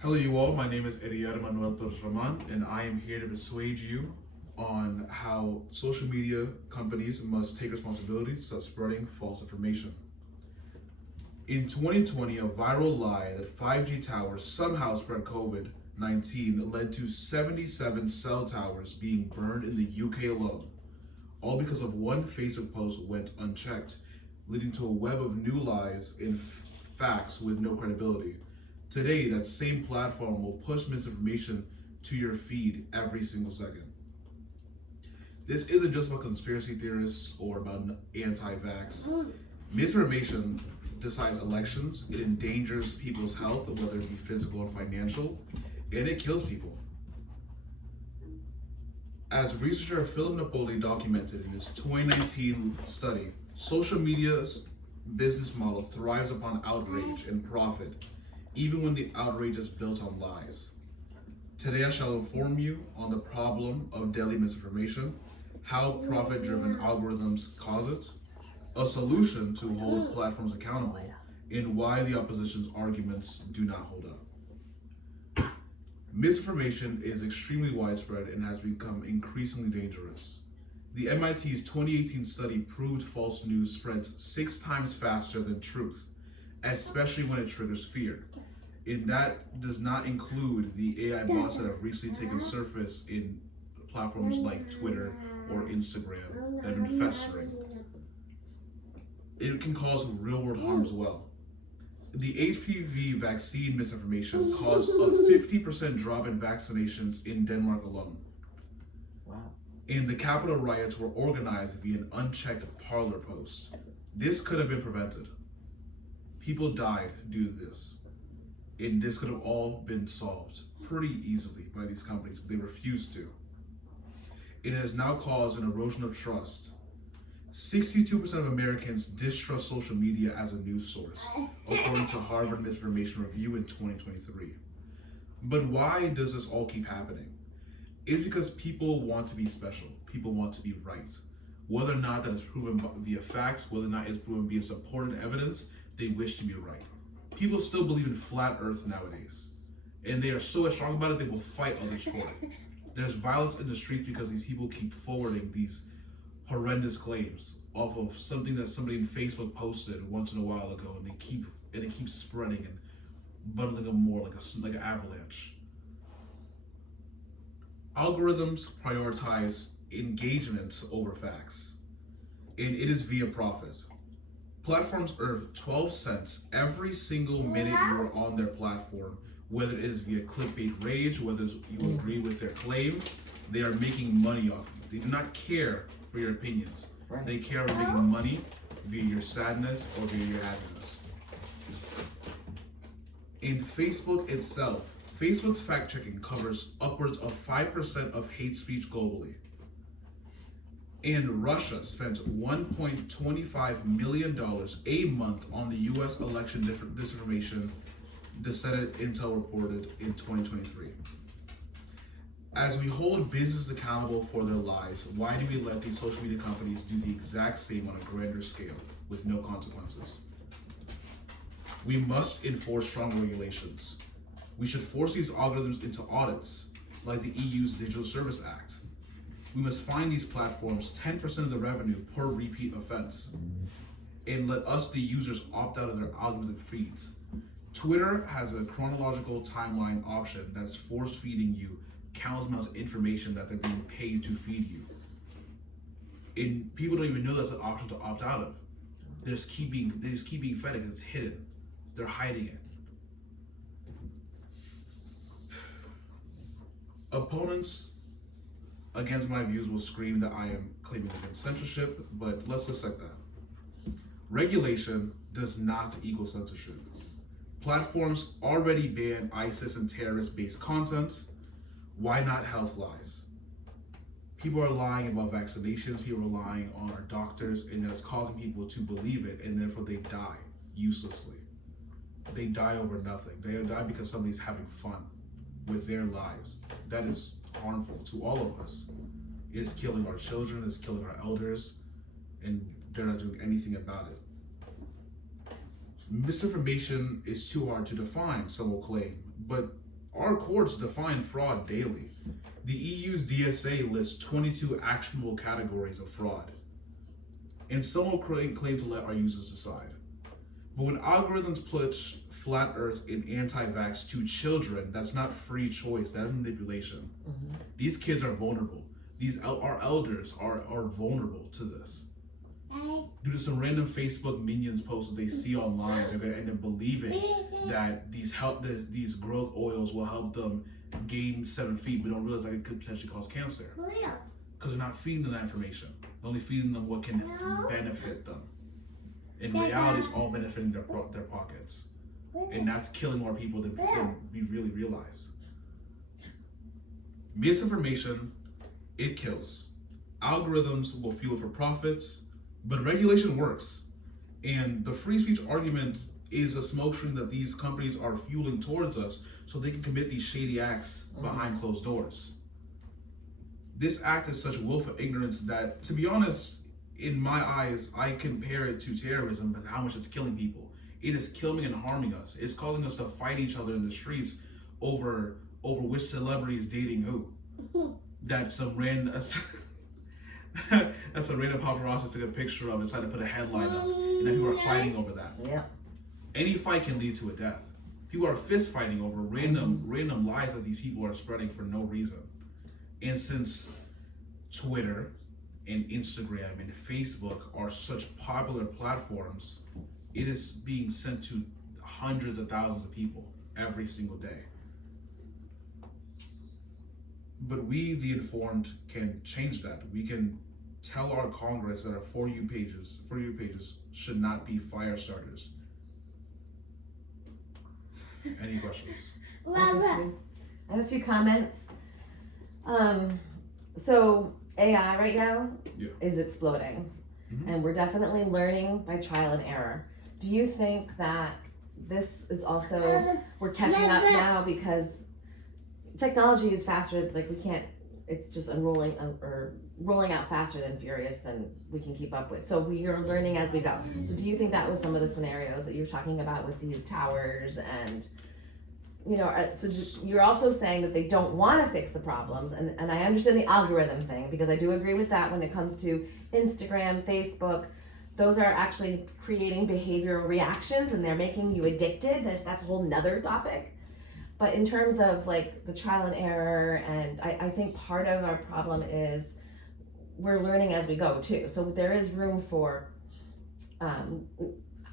Hello, you all. My name is Eliar Manuel Torres Raman, and I am here to persuade you on how social media companies must take responsibility to stop spreading false information. In 2020, a viral lie that 5G towers somehow spread COVID 19 led to 77 cell towers being burned in the UK alone, all because of one Facebook post went unchecked, leading to a web of new lies and facts with no credibility. Today, that same platform will push misinformation to your feed every single second. This isn't just about conspiracy theorists or about anti vax. Misinformation decides elections, it endangers people's health, whether it be physical or financial, and it kills people. As researcher Philip Napoli documented in his 2019 study, social media's business model thrives upon outrage and profit, even when the outrage is built on lies. Today I shall inform you on the problem of deadly misinformation, how profit-driven algorithms cause it, a solution to hold platforms accountable, and why the opposition's arguments do not hold up. Misinformation is extremely widespread and has become increasingly dangerous. The MIT's 2018 study proved false news spreads 6 times faster than truth, especially when it triggers fear. And that does not include the AI bots that have recently taken surface in platforms like Twitter or Instagram that have been festering. It can cause real world harm as well. The HPV vaccine misinformation caused a 50% drop in vaccinations in Denmark alone. Wow. And the Capitol riots were organized via an unchecked Parler post. This could have been prevented. People died due to this. And this could have all been solved pretty easily by these companies, but they refused to. It has now caused an erosion of trust. 62% of Americans distrust social media as a news source, according to Harvard Misinformation Review in 2023. But why does this all keep happening? It's because people want to be special. People want to be right. Whether or not that is proven via facts, whether or not it's proven via supported evidence, they wish to be right. People still believe in flat earth nowadays. And they are so strong about it, they will fight others for it. There's violence in the streets because these people keep forwarding these horrendous claims off of something that somebody in Facebook posted once in a while ago, and it keeps spreading and bundling them more like an avalanche. Algorithms prioritize engagement over facts, and it is via profit. Platforms earn 12 cents every single minute you are on their platform, whether it is via clickbait rage, whether you agree with their claims. They are making money off of you. They do not care for your opinions. Right. They care about making money via your sadness or via your happiness. In Facebook itself, Facebook's fact checking covers upwards of 5% of hate speech globally. And Russia spent $1.25 million a month on the US election disinformation, the Senate Intel reported in 2023. As we hold businesses accountable for their lies, why do we let these social media companies do the exact same on a grander scale with no consequences? We must enforce strong regulations. We should force these algorithms into audits, like the EU's Digital Service Act. We must fine these platforms 10% of the revenue per repeat offense, and let us, the users, opt out of their algorithmic feeds. Twitter has a chronological timeline option that's force feeding you countless amounts of information that they're being paid to feed you. And people don't even know that's an option to opt out of. They just keep being fed it because it's hidden. They're hiding it. Opponents against my views will scream that I am claiming against censorship, but let's dissect that. Regulation does not equal censorship. Platforms already ban ISIS and terrorist-based content. Why not health lies? People are lying about vaccinations, people are lying on our doctors, and that's causing people to believe it, and therefore they die uselessly. They die over nothing. They die because somebody's having fun with their lives. That is harmful to all of us. It is killing our children, it is killing our elders, and they're not doing anything about it. Misinformation is too hard to define, some will claim, but our courts define fraud daily. The EU's DSA lists 22 actionable categories of fraud. And some will claim to let our users decide. But when algorithms push flat earth and anti-vax to children, that's not free choice, that is manipulation. These kids are vulnerable. Our elders are vulnerable to this. Due to some random Facebook minions posts that they see online, they're gonna end up believing that these growth oils will help them gain 7 feet, but don't realize that it could potentially cause cancer. Because they're not feeding them that information. They're only feeding them what can benefit them. In reality, it's all benefiting their pockets. And that's killing more people than we really realize. Misinformation, it kills. Algorithms will fuel for profits, but regulation works. And the free speech argument is a smokescreen that these companies are fueling towards us so they can commit these shady acts behind closed doors. This act is such willful ignorance that, to be honest, in my eyes, I compare it to terrorism and how much it's killing people. It is killing and harming us. It's causing us to fight each other in the streets over which celebrity is dating who. That some random paparazzi took a picture of and decided to put a headline up, and then people are fighting over that. Yeah. Any fight can lead to a death. People are fist fighting over random lies that these people are spreading for no reason. And since Twitter and Instagram and Facebook are such popular platforms, it is being sent to hundreds of thousands of people every single day. But we, the informed, can change that. We can tell our Congress that our For You pages should not be fire starters. Any questions? I have a few comments. So AI right now is exploding, and we're definitely learning by trial and error. Do you think that this is also, we're catching up now because technology is faster, like we can't, it's just unrolling or rolling out faster than furious than we can keep up with. So we are learning as we go. So do you think that was some of the scenarios that you're talking about with these towers and, so you're also saying that they don't want to fix the problems, and I understand the algorithm thing, because I do agree with that when it comes to Instagram, Facebook. Those are actually creating behavioral reactions and they're making you addicted. That's a whole nother topic. But in terms of like the trial and error, and I think part of our problem is we're learning as we go too. So there is room for,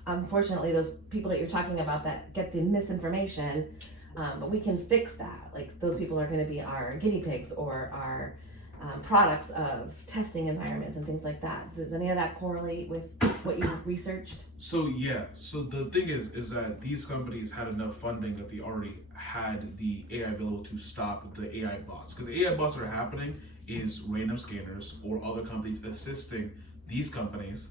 unfortunately, those people that you're talking about that get the misinformation, but we can fix that. Like those people are going to be our guinea pigs or our products of testing environments and things like that. Does any of that correlate with what you researched? So the thing is that these companies had enough funding that they already had the AI available to stop the AI bots. Because the AI bots that are happening is random scanners or other companies assisting these companies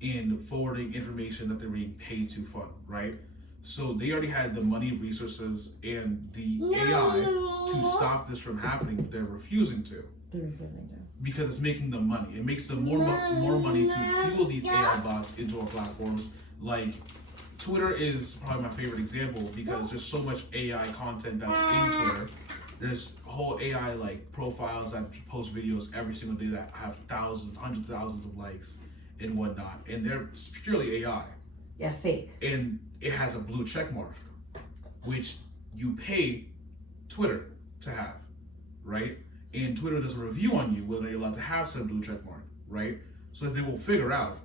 in forwarding information that they're being paid to fund, right? So they already had the money, resources, and the AI to stop this from happening, but they're refusing to. Because it's making them money. It makes them more money to fuel these AI bots into our platforms. Like Twitter is probably my favorite example because there's so much AI content that's in Twitter. There's whole AI like profiles that post videos every single day that have thousands, hundreds of thousands of likes and whatnot, and they're purely AI. Yeah, fake. And it has a blue check mark, which you pay Twitter to have, right? And Twitter does a review on you whether you're allowed to have said blue check mark, right? So that they will figure out.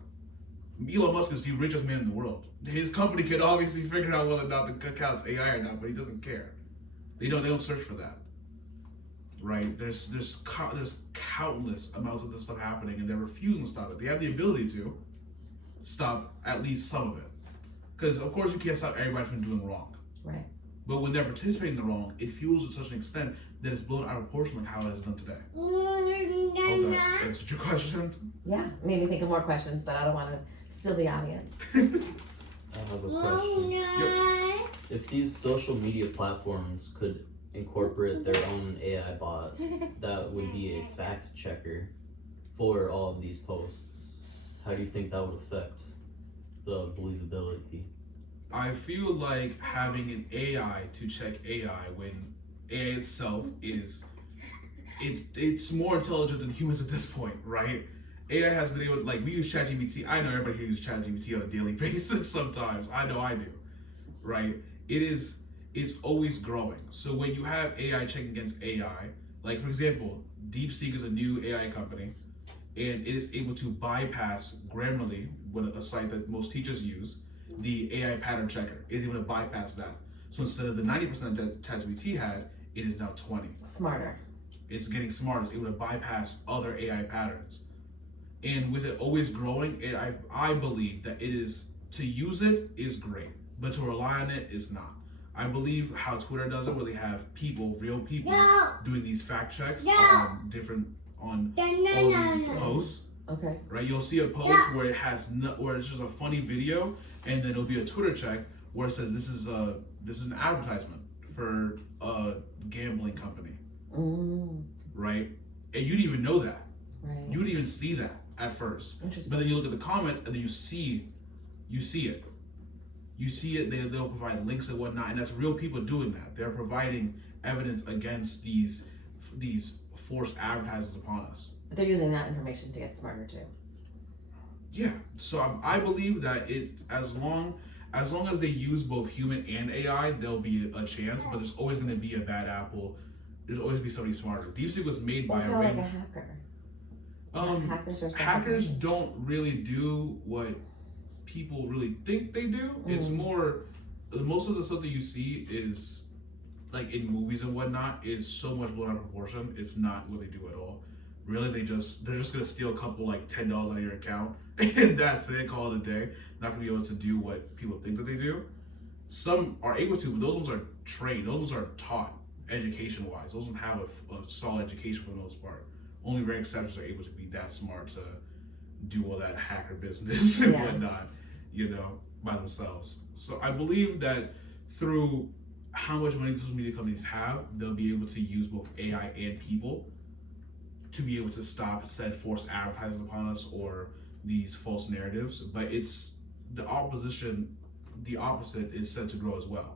Elon Musk is the richest man in the world. His company could obviously figure out whether or not the account's AI or not, but he doesn't care. They don't search for that, right? There's countless amounts of this stuff happening, and they're refusing to stop it. They have the ability to stop at least some of it, because of course you can't stop everybody from doing wrong. Right. But when they're participating in the wrong, it fuels to such an extent that it's blown out of proportion like how it has done today. Hope that answered your question. Yeah, made me think of more questions, but I don't want to steal the audience. I have a question. Yep. If these social media platforms could incorporate their own AI bot that would be a fact checker for all of these posts, how do you think that would affect the believability? I feel like having an AI to check AI when AI itself it's more intelligent than humans at this point, right? AI has been able to, like, we use ChatGPT. I know everybody here uses ChatGPT on a daily basis sometimes. I know I do, right? It's always growing. So when you have AI checking against AI, like for example, DeepSeek is a new AI company, and it is able to bypass Grammarly, a site that most teachers use, the AI pattern checker. It's able to bypass that. So instead of the 90% that ChatGPT had, it is now 20. Smarter. It's getting smarter. It's able to bypass other AI patterns. And with it always growing, I believe that it is, to use it is great, but to rely on it is not. I believe how Twitter does it, where they have people, real people, doing these fact checks on all these posts. Okay. Right, you'll see a post where where it's just a funny video, and then it'll be a Twitter check where it says this is an advertisement for a gambling company. Right, and you didn't even know that. Right. You didn't even see that at first. Interesting. But then you look at the comments and then you see it. You see it. They'll provide links and whatnot, and that's real people doing that. They're providing evidence against these forced advertisements upon us. But they're using that information to get smarter too. Yeah. So I believe that as long as they use both human and AI, there'll be a chance. But there's always going to be a bad apple. There's always be somebody smarter. DeepSeek was made by like a hacker. Hackers don't really do what people really think they do. It's more, most of the stuff that you see is like in movies and whatnot is so much blown out of proportion. It's not what they do at all. Really, they're just gonna steal a couple like $10 out of your account and that's it. Call it a day. Not gonna be able to do what people think that they do. Some are able to, but those ones are trained. Those ones are taught education-wise. Those ones have a solid education for the most part. Only rare exceptions are able to be that smart to do all that hacker business and whatnot, by themselves. So I believe that through how much money social media companies have, they'll be able to use both AI and people to be able to stop said forced advertisements upon us or these false narratives. But it's the opposite is set to grow as well,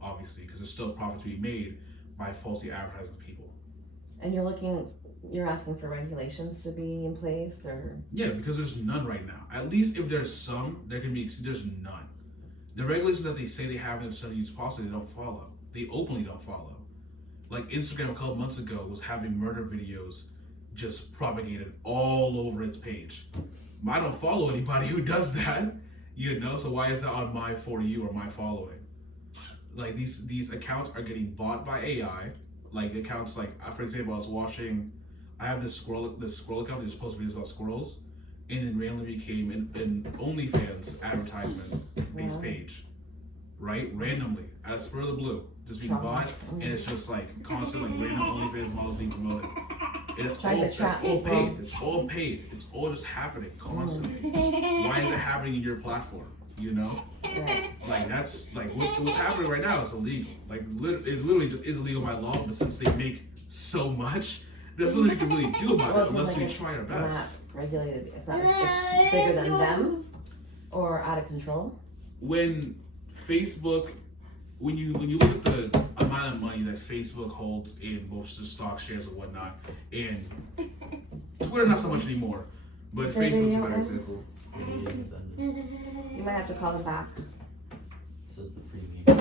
obviously, because there's still profit to be made by falsely advertising to people. And you're asking for regulations to be in place, or? Yeah, because there's none right now. At least if there's some, there's none. The regulations that they say they have in their study use policy, they don't follow. They openly don't follow. Like Instagram a couple months ago was having murder videos just propagated all over its page. I don't follow anybody who does that, so why is that on my For You or my following? Like these accounts are getting bought by AI. Like accounts like, for example, I have this squirrel account that just posts videos about squirrels, and then randomly became an OnlyFans advertisement based page, right? Randomly, out of spur of the blue, just being bought, and it's just like constant like random OnlyFans models being promoted. And it's all paid. It's all paid. It's all just happening constantly. Why is it happening in your platform? Right. Like that's like what's happening right now is illegal. Like it literally just is illegal by law. But since they make so much, there's nothing you can really do about it unless we try our best. Not regulated. It's bigger than them, or out of control. When you look at the amount of money that Facebook holds in both the stock shares and whatnot, and Twitter not so much anymore, but Facebook's a better example. You might have to call them back. Says the free